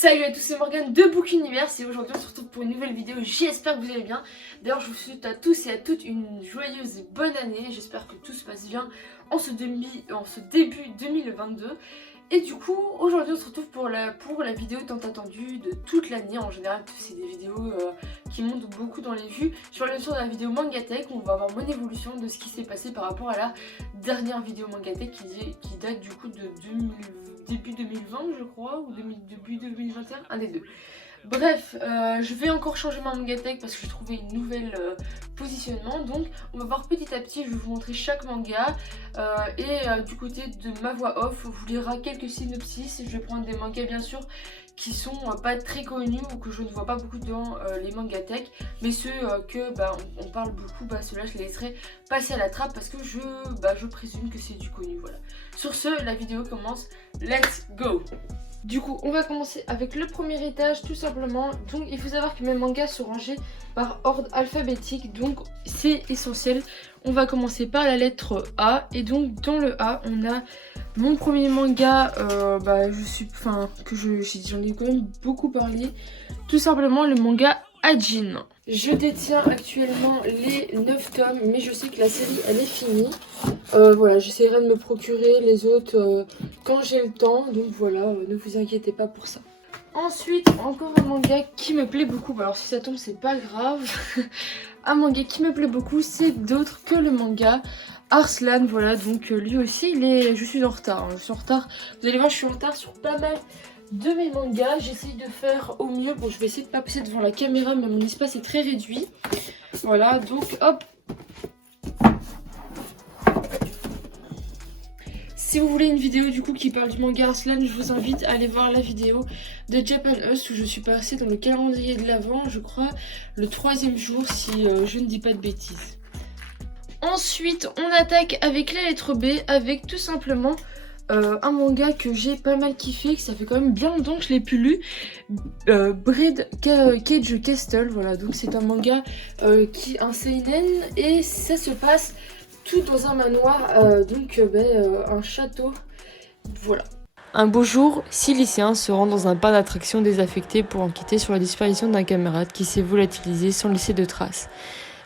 Salut à tous, c'est Morgane de Book Universe et aujourd'hui on se retrouve pour une nouvelle vidéo. J'espère que vous allez bien. D'ailleurs je vous souhaite à tous et à toutes une joyeuse et bonne année. J'espère que tout se passe bien en ce début 2022. Et du coup aujourd'hui on se retrouve pour la vidéo tant attendue de toute l'année. En général c'est des vidéos qui montent beaucoup dans les vues. Je parle bien sûr de la vidéo Mangatech où on va avoir mon évolution de ce qui s'est passé par rapport à la dernière vidéo Mangatech qui date du coup de début 2020 je crois, ou début 2021, un des deux. Bref, je vais encore changer ma Mangatech parce que j'ai trouvé une nouvelle positionnement. Donc on va voir petit à petit, je vais vous montrer chaque manga. Du côté de ma voix off, je vous lirai quelques synopsis. Je vais prendre des mangas bien sûr qui sont pas très connus ou que je ne vois pas beaucoup dans les Mangatech. Mais ceux que on parle beaucoup, ceux-là je les laisserai passer à la trappe parce que je présume que c'est du connu. Voilà. Sur ce, la vidéo commence. Let's go! Du coup, on va commencer avec le premier étage tout simplement. Donc il faut savoir que mes mangas sont rangés par ordre alphabétique, donc c'est essentiel. On va commencer par la lettre A. Et donc dans le A, on a mon premier manga, j'en ai quand même beaucoup parlé. Tout simplement le manga Hajin. Je détiens actuellement les 9 tomes, mais je sais que la série elle est finie. Voilà, j'essaierai de me procurer les autres quand j'ai le temps, donc voilà, ne vous inquiétez pas pour ça. Ensuite, encore un manga qui me plaît beaucoup, alors si ça tombe c'est pas grave. Un manga qui me plaît beaucoup, c'est d'autre que le manga Arslan, voilà, donc lui aussi, je suis en retard, hein. Je suis en retard, vous allez voir, je suis en retard sur pas mal de mes mangas, j'essaye de faire au mieux. Bon, je vais essayer de pas passer devant la caméra, mais mon espace est très réduit. Voilà, donc hop. Si vous voulez une vidéo du coup qui parle du manga Arslan, je vous invite à aller voir la vidéo de Japan Us où je suis passée dans le calendrier de l'Avent, je crois, le 3e jour si je ne dis pas de bêtises. Ensuite, on attaque avec la lettre B, avec tout simplement un manga que j'ai pas mal kiffé, que ça fait quand même bien longtemps que je l'ai plus lu, Bride Cage Castle, voilà, donc c'est un manga un seinen, et ça se passe tout dans un manoir, un château, voilà. Un beau jour, 6 lycéens se rendent dans un parc d'attractions désaffecté pour enquêter sur la disparition d'un camarade qui s'est volatilisé sans laisser de traces.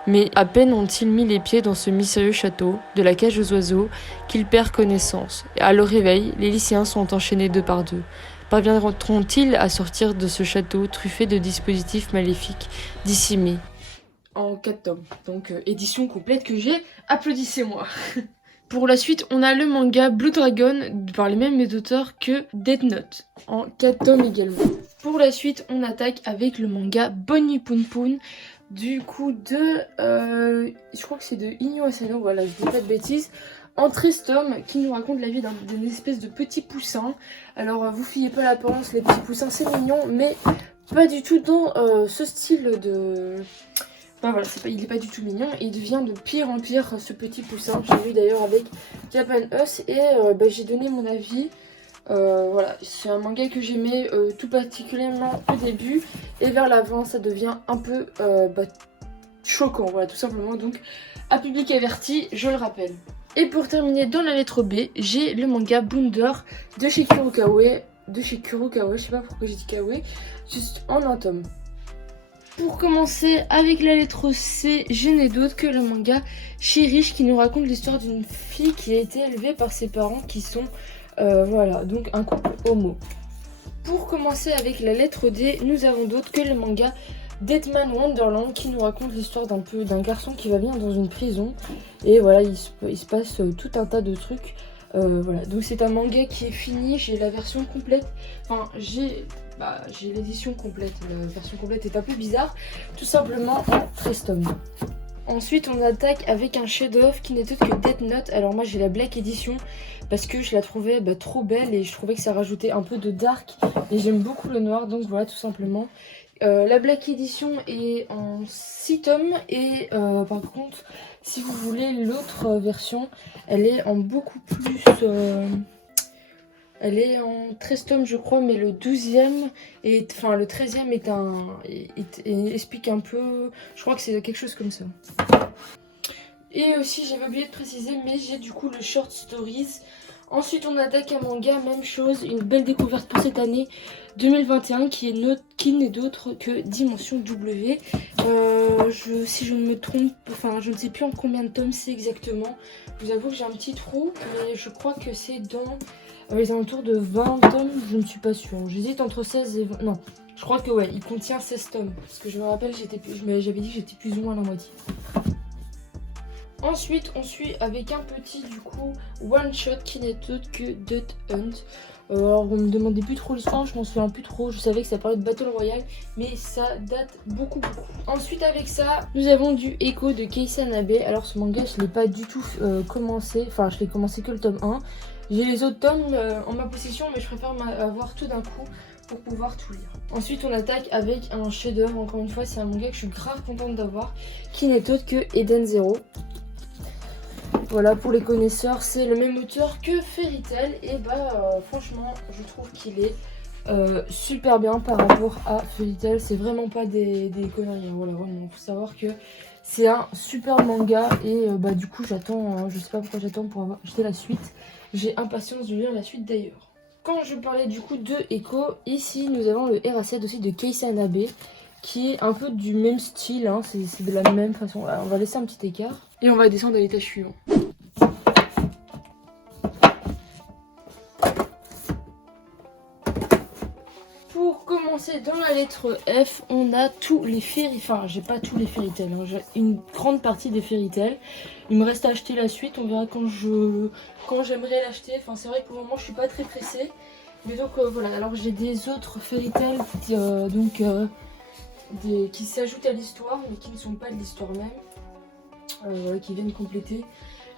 Mais à peine ont-ils mis les pieds dans ce mystérieux château, de la cage aux oiseaux, qu'ils perdent connaissance. Et à leur réveil, les lycéens sont enchaînés 2 par 2. Parviendront-ils à sortir de ce château truffé de dispositifs maléfiques dissimés? En 4 tomes, donc édition complète que j'ai, applaudissez-moi. Pour la suite, on a le manga Blue Dragon par les mêmes auteurs que Death Note, en 4 tomes également. Pour la suite, on attaque avec le manga Bonnie Poon Poon, du coup je crois que c'est de Inyo Asano, voilà, je dis pas de bêtises, en 13 tomes qui nous raconte la vie d'une espèce de petit poussin. Alors vous fiez pas l'apparence, les petits poussins c'est mignon, mais pas du tout dans ce style de... voilà, il est pas du tout mignon et il devient de pire en pire ce petit poussin. J'ai vu d'ailleurs avec Japan Us et j'ai donné mon avis. Voilà, c'est un manga que j'aimais tout particulièrement au début et vers l'avant ça devient un peu choquant, voilà tout simplement. Donc à public averti, je le rappelle. Et pour terminer dans la lettre B, j'ai le manga Bounder de chez Kurokawa, je sais pas pourquoi j'ai dit Kawe, juste en un tome. Pour commencer avec la lettre C, je n'ai d'autre que le manga Cherish qui nous raconte l'histoire d'une fille qui a été élevée par ses parents qui sont voilà, donc un couple homo. Pour commencer avec la lettre D, nous avons d'autre que le manga Deadman Wonderland qui nous raconte l'histoire d'un garçon qui va venir dans une prison et voilà, il se passe tout un tas de trucs. Voilà, donc c'est un manga qui est fini, j'ai la version complète, enfin j'ai l'édition complète, la version complète est un peu bizarre, tout simplement en 13 tomes. Ensuite on attaque avec un chef-d'œuvre qui n'est autre que Death Note. Alors moi j'ai la Black Edition parce que je la trouvais trop belle et je trouvais que ça rajoutait un peu de dark et j'aime beaucoup le noir, donc voilà tout simplement. La Black Edition est en 6 tomes et par contre si vous voulez l'autre version elle est en beaucoup plus... elle est en 13 tomes je crois, mais le 12e le 13e explique un peu, je crois que c'est quelque chose comme ça. Et aussi j'avais oublié de préciser, mais j'ai du coup le Short Stories Ensuite, on attaque un manga, même chose, une belle découverte pour cette année 2021 qui n'est d'autre que Dimension W. Si je ne me trompe, enfin je ne sais plus en combien de tomes c'est exactement. Je vous avoue que j'ai un petit trou, mais je crois que c'est dans les alentours de 20 tomes, je ne suis pas sûre. J'hésite entre 16 et 20. Non, je crois que ouais, il contient 16 tomes. Parce que je me rappelle, j'avais dit que j'étais plus ou moins à la moitié. Ensuite, on suit avec un petit, du coup, one-shot qui n'est autre que Death Hunt. Alors, on me demandait plus trop l'histoire, je m'en souviens plus trop. Je savais que ça parlait de Battle Royale, mais ça date beaucoup. Ensuite, avec ça, nous avons du Echo de Keisanabe. Alors, ce manga, je ne l'ai pas du tout commencé. Enfin, je l'ai commencé que le tome 1. J'ai les autres tomes en ma possession, mais je préfère avoir tout d'un coup pour pouvoir tout lire. Ensuite, on attaque avec un chef-d'œuvre. Encore une fois, c'est un manga que je suis grave contente d'avoir, qui n'est autre que Eden Zero. Voilà, pour les connaisseurs, c'est le même auteur que Fairy Tail. Et franchement, je trouve qu'il est super bien par rapport à Fairy Tail. C'est vraiment pas des conneries. Hein. Voilà, vraiment, faut savoir que c'est un super manga. Et du coup, j'attends, je sais pas pourquoi j'attends pour avoir acheté la suite. J'ai impatience de lire la suite d'ailleurs. Quand je parlais du coup de Echo, ici nous avons le Eraset aussi de Keisanabe, qui est un peu du même style, hein, c'est de la même façon. Voilà, on va laisser un petit écart et on va descendre à l'étage suivant. Pour commencer dans la lettre F, on a tous les Fairy... Enfin, j'ai pas tous les Fairy Tail, hein, j'ai une grande partie des Fairy Tail. Il me reste à acheter la suite, on verra quand j'aimerais l'acheter. Enfin, c'est vrai que pour le moment, je suis pas très pressée. Mais donc voilà, alors j'ai des autres Fairy Tail qui s'ajoutent à l'histoire, mais qui ne sont pas de l'histoire même. Qui viennent compléter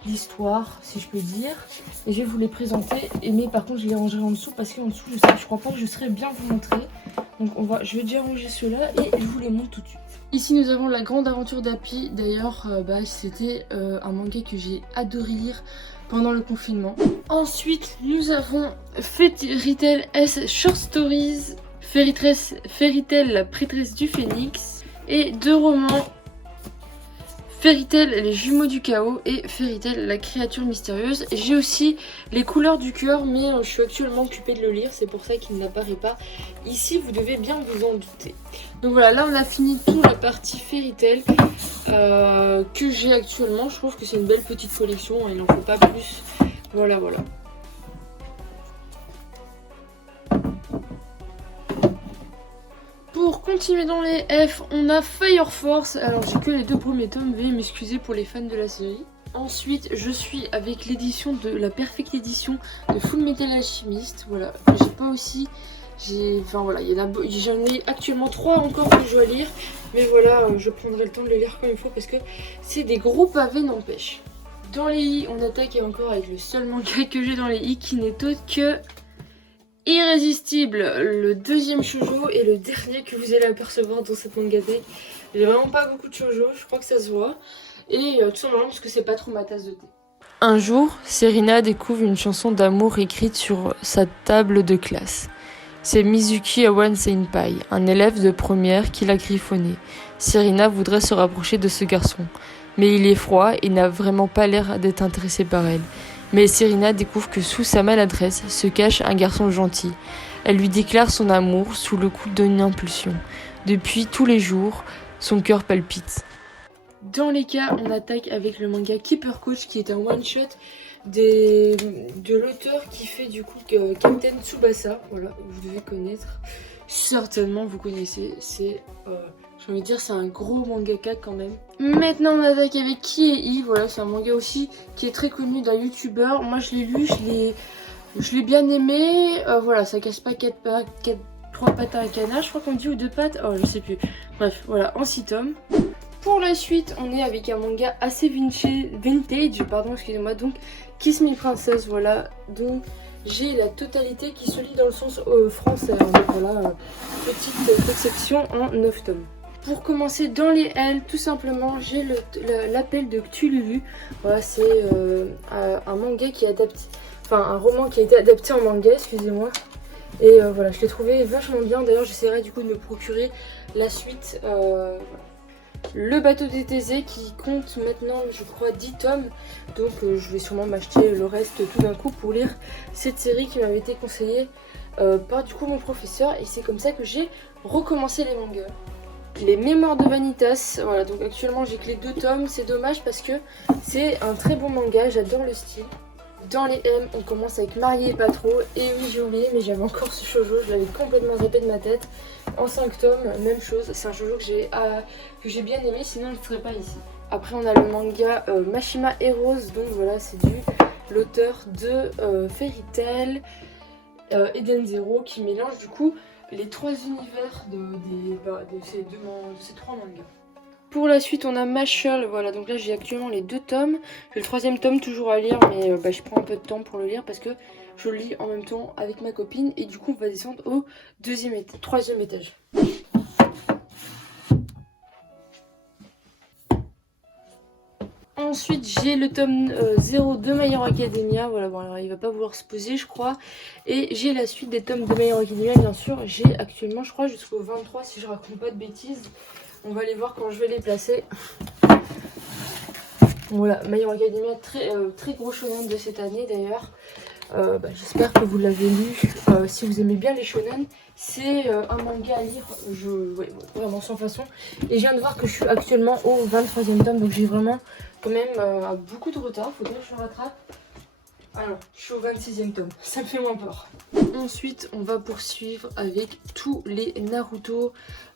l'histoire, si je peux dire. Et je vais vous les présenter. Mais par contre, je les rangerai en dessous parce qu'en dessous, je crois pas que je saurais bien vous montrer. Donc je vais déjà ranger ceux-là et je vous les montre tout de suite. Ici, nous avons la grande aventure d'Happy. D'ailleurs, c'était un manga que j'ai adoré lire pendant le confinement. Ensuite, nous avons Fairy Tail S Short Stories, Fairy Tail la prêtresse du phénix et deux romans, Fairy Tail les jumeaux du chaos et Fairy Tail la créature mystérieuse. J'ai aussi les couleurs du cœur, mais je suis actuellement occupée de le lire, c'est pour ça qu'il n'apparaît pas ici, vous devez bien vous en douter. Donc voilà, là on a fini toute la partie Fairy Tail que j'ai actuellement. Je trouve que c'est une belle petite collection, il n'en faut pas plus. Voilà. Pour continuer dans les F, on a Fire Force. Alors j'ai que les deux premiers tomes, veuillez m'excuser pour les fans de la série. Ensuite, je suis avec l'édition de la Perfect Edition de Full Metal Alchemist. Voilà, j'ai pas aussi... j'en ai actuellement 3 encore que je dois lire. Mais voilà, je prendrai le temps de les lire comme il faut parce que c'est des gros pavés, n'empêche. Dans les I, on attaque encore avec le seul manga que j'ai dans les I qui n'est autre que Irrésistible, le deuxième shoujo et le dernier que vous allez apercevoir dans cette mangatech. J'ai vraiment pas beaucoup de shoujo, je crois que ça se voit. Et tout simplement parce que c'est pas trop ma tasse de thé. Un jour, Serena découvre une chanson d'amour écrite sur sa table de classe. C'est Mizuki Awan Senpai, un élève de première qui l'a griffonné. Serena voudrait se rapprocher de ce garçon, mais il est froid et n'a vraiment pas l'air d'être intéressé par elle. Mais Serena découvre que sous sa maladresse se cache un garçon gentil. Elle lui déclare son amour sous le coup d'une impulsion. Depuis tous les jours, son cœur palpite. Dans les cas, on attaque avec le manga Keeper Coach qui est un one-shot de l'auteur qui fait du coup Captain Tsubasa. Voilà, vous devez connaître. Certainement vous connaissez. C'est... j'ai envie de dire c'est un gros mangaka quand même. Maintenant on attaque avec Kiei. Voilà, c'est un manga aussi qui est très connu d'un youtubeur. Moi je l'ai lu, je l'ai bien aimé. Voilà, ça casse pas 3 pattes à un canard, je crois qu'on dit, ou 2 pattes. Oh, je sais plus. Bref, voilà, en 6 tomes. Pour la suite, on est avec un manga assez vintage, excusez-moi, donc Kiss Me Princess, voilà. Donc j'ai la totalité qui se lit dans le sens français. Donc voilà, petite exception en 9 tomes. Pour commencer dans les L, tout simplement, j'ai l'appel de Cthulhu. Voilà, c'est un manga qui est adapté, enfin un roman qui a été adapté en manga, excusez-moi. Et voilà, je l'ai trouvé vachement bien. D'ailleurs, j'essaierai du coup de me procurer la suite. Voilà. le bateau des Thésées qui compte maintenant je crois 10 tomes. Donc je vais sûrement m'acheter le reste tout d'un coup pour lire cette série qui m'avait été conseillée par du coup mon professeur. Et c'est comme ça que j'ai recommencé les mangas. Les Mémoires de Vanitas, voilà, donc actuellement j'ai que les 2 tomes, c'est dommage parce que c'est un très bon manga, j'adore le style. Dans les M, on commence avec Marié et pas trop, et oui j'ai oublié mais j'avais encore ce shoujo, je l'avais complètement zappé de ma tête. En 5 tomes, même chose, c'est un shoujo que j'ai bien aimé, sinon je ne serais pas ici. Après on a le manga Mashima Heroes, donc voilà c'est l'auteur de Fairy Tail, Eden Zero qui mélange du coup les 3 univers de ces 3 mangas. Pour la suite, on a Mashle, voilà, donc là j'ai actuellement les 2 tomes. J'ai le 3e tome toujours à lire, mais je prends un peu de temps pour le lire parce que je le lis en même temps avec ma copine. Et du coup, on va descendre au 3e étage. Ensuite, j'ai le tome 0 de My Hero Academia. Voilà, bon, alors il va pas vouloir se poser, je crois. Et j'ai la suite des tomes de My Hero Academia, bien sûr. J'ai actuellement, je crois, jusqu'au 23, si je raconte pas de bêtises. On va les voir quand je vais les placer. Voilà, My Hero Academia, très gros shonen de cette année d'ailleurs. J'espère que vous l'avez lu. Si vous aimez bien les shonen, c'est un manga à lire vraiment sans façon. Et je viens de voir que je suis actuellement au 23e tome, donc j'ai vraiment quand même beaucoup de retard. Faudrait que je me rattrape. Ah non, je suis au 26e tome, ça me fait moins peur. Ensuite, on va poursuivre avec tous les Naruto.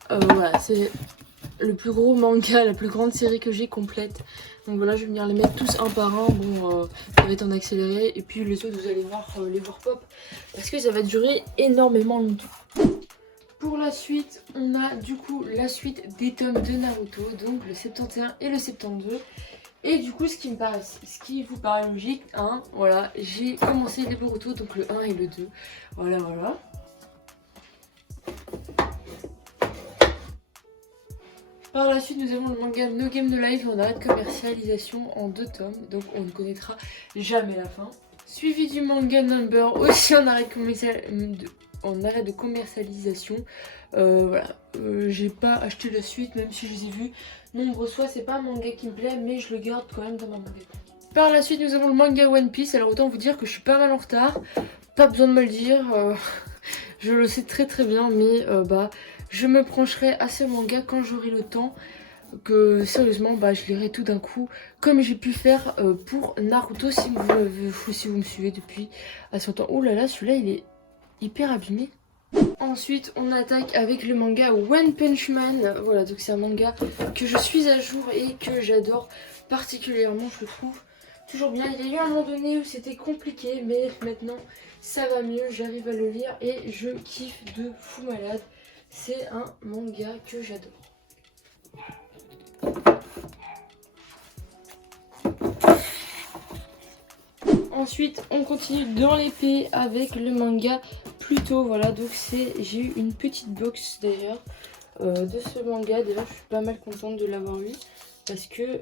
Voilà, c'est le plus gros manga, la plus grande série que j'ai complète. Donc voilà, je vais venir les mettre tous un par un. Bon, ça va être en accéléré. Et puis les autres, vous allez voir les voir pop. Parce que ça va durer énormément longtemps. Pour la suite, on a du coup la suite des tomes de Naruto. Donc le 71 et le 72. Et du coup, ce qui vous paraît logique, hein, voilà, j'ai commencé les Boruto, donc le 1 et le 2. Voilà. Par la suite, nous avons le manga No Game No Life en arrêt de commercialisation en 2 tomes, donc on ne connaîtra jamais la fin. Suivi du manga Number, aussi en arrêt de commercialisation. Voilà, j'ai pas acheté la suite, même si je les ai vus nombreux fois. C'est pas un manga qui me plaît, mais je le garde quand même dans ma manga. Par la suite, nous avons le manga One Piece. Alors autant vous dire que je suis pas mal en retard, pas besoin de me le dire. Je le sais très bien, mais je me pencherai à ce manga quand j'aurai le temps. Que sérieusement, je lirai tout d'un coup, comme j'ai pu faire pour Naruto, si vous me suivez depuis assez longtemps. Oh là là, celui-là, il est hyper abîmé. Ensuite, on attaque avec le manga One Punch Man. Voilà, donc c'est un manga que je suis à jour et que j'adore particulièrement, je le trouve toujours bien. Il y a eu un moment donné où c'était compliqué, mais maintenant ça va mieux, j'arrive à le lire et je kiffe de fou malade. C'est un manga que j'adore. Ensuite, on continue dans l'épée avec le manga Pluto. Voilà, donc j'ai eu une petite box d'ailleurs de ce manga. D'ailleurs, je suis pas mal contente de l'avoir eu parce que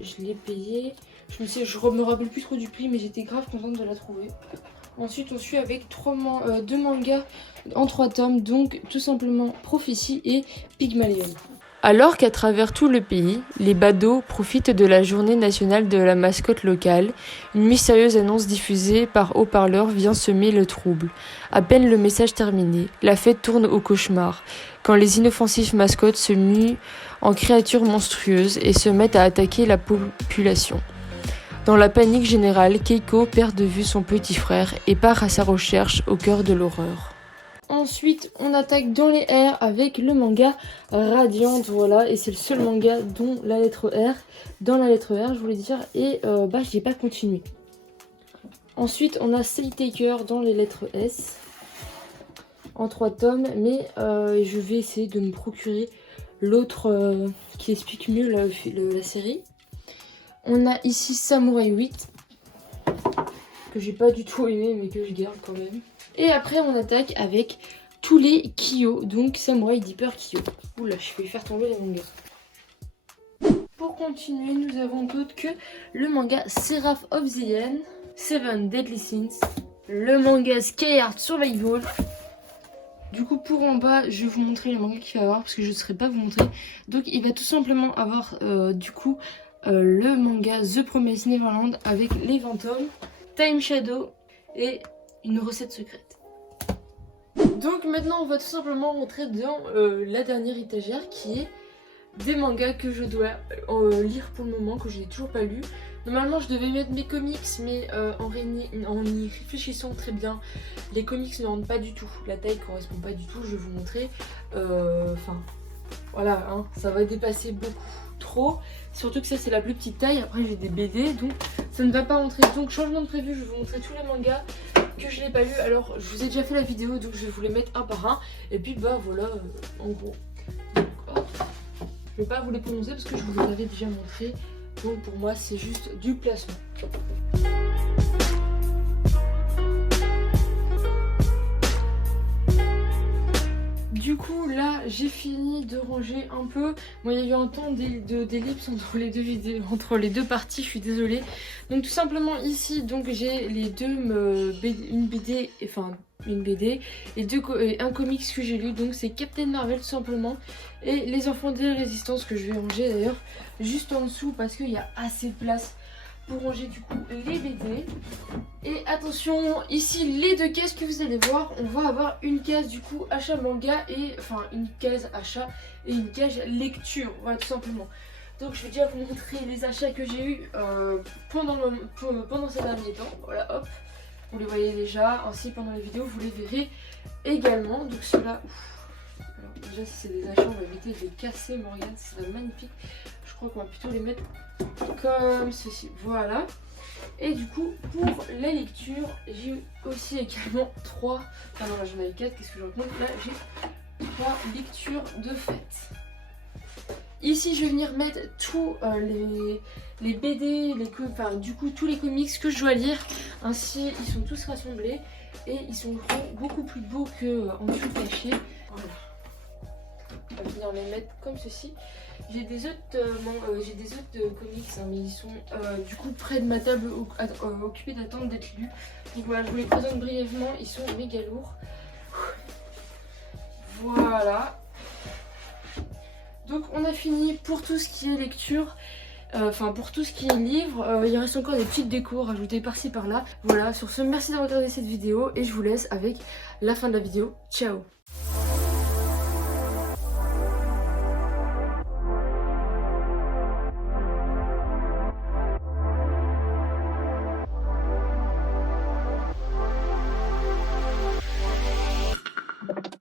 je l'ai payé. Je me rappelle plus trop du prix, mais j'étais grave contente de la trouver. Ensuite, on suit avec 2 mangas en 3 tomes, donc tout simplement Prophétie et Pygmalion. Alors qu'à travers tout le pays, les badauds profitent de la journée nationale de la mascotte locale, une mystérieuse annonce diffusée par haut-parleur vient semer le trouble. À peine le message terminé, la fête tourne au cauchemar, quand les inoffensives mascottes se muent en créatures monstrueuses et se mettent à attaquer la population. Dans la panique générale, Keiko perd de vue son petit frère et part à sa recherche au cœur de l'horreur. Ensuite, on attaque dans les R avec le manga Radiant, voilà, et c'est le seul manga dont la lettre R, dans la lettre R, je voulais dire, et je n'ai pas continué. Ensuite, on a Say Taker dans les lettres S, en 3 tomes, mais je vais essayer de me procurer l'autre qui explique mieux la série. On a ici Samurai 8, que j'ai pas du tout aimé, mais que je garde quand même. Et après, on attaque avec tous les Kyo, donc Samurai Deeper Kyo. Oula, je vais faire tomber les mangas. Pour continuer, nous avons d'autres que le manga Seraph of the End, Seven Deadly Sins, le manga Sky Heart Survival, Du coup pour en bas je vais vous montrer les mangas qu'il va avoir parce que je ne saurais pas vous montrer. Donc il va tout simplement avoir le manga The Promised Neverland avec les 20 tomes, Time Shadow et une recette secrète. Donc maintenant on va tout simplement rentrer dans la dernière étagère qui est des mangas que je dois lire pour le moment, que je n'ai toujours pas lu. Normalement je devais mettre mes comics mais en y réfléchissant très bien, les comics ne rentrent pas du tout, la taille correspond pas du tout, je vais vous montrer. Enfin voilà, hein, ça va dépasser beaucoup trop, surtout que ça c'est la plus petite taille, après j'ai des BD donc ça ne va pas rentrer. Donc changement de prévu, je vais vous montrer tous les mangas que je n'ai pas lu. Alors je vous ai déjà fait la vidéo donc je vais vous les mettre un par un et puis bah voilà en gros. Donc, hop. Je vais pas vous les prononcer parce que je vous les avais déjà montré. Donc pour moi c'est juste du placement. Du coup là j'ai fini de ranger un peu. Bon il y a eu un temps d'ellipse entre les deux vidéos, entre les deux parties, je suis désolée. Donc tout simplement ici donc j'ai les deux une BD et un comics que j'ai lu. Donc c'est Captain Marvel tout simplement et les enfants des résistances que je vais ranger d'ailleurs juste en dessous parce qu'il y a assez de place pour ranger du coup les BD. Et attention, ici les deux cases que vous allez voir, on va avoir une case du coup achat manga et enfin une case achat et une case lecture, voilà tout simplement. Donc je vais déjà vous montrer les achats que j'ai eu pendant ces derniers temps. Voilà hop, vous les voyez déjà, ainsi pendant les vidéos vous les verrez également. Donc ceux-là, alors déjà si c'est des achats on va éviter de les casser, mais regarde c'est magnifique. Je crois qu'on va plutôt les mettre comme ceci, voilà. Et du coup pour la lecture j'ai aussi également 3, enfin non là j'en avais 4, qu'est-ce que je raconte, là j'ai 3 lectures de fête. Ici je vais venir mettre tous les BD, enfin du coup tous les comics que je dois lire, ainsi ils sont tous rassemblés et ils sont beaucoup plus beaux qu'en dessous caché. Voilà. On va venir les mettre comme ceci. J'ai des autres comics hein, mais ils sont du coup près de ma table occupés d'attendre d'être lus. Donc voilà, je vous les présente brièvement, ils sont méga lourds. Voilà. Donc on a fini pour tout ce qui est lecture, enfin pour tout ce qui est livre. Il reste encore des petites décos rajoutées par-ci par-là. Voilà, sur ce, merci d'avoir regardé cette vidéo et je vous laisse avec la fin de la vidéo. Ciao!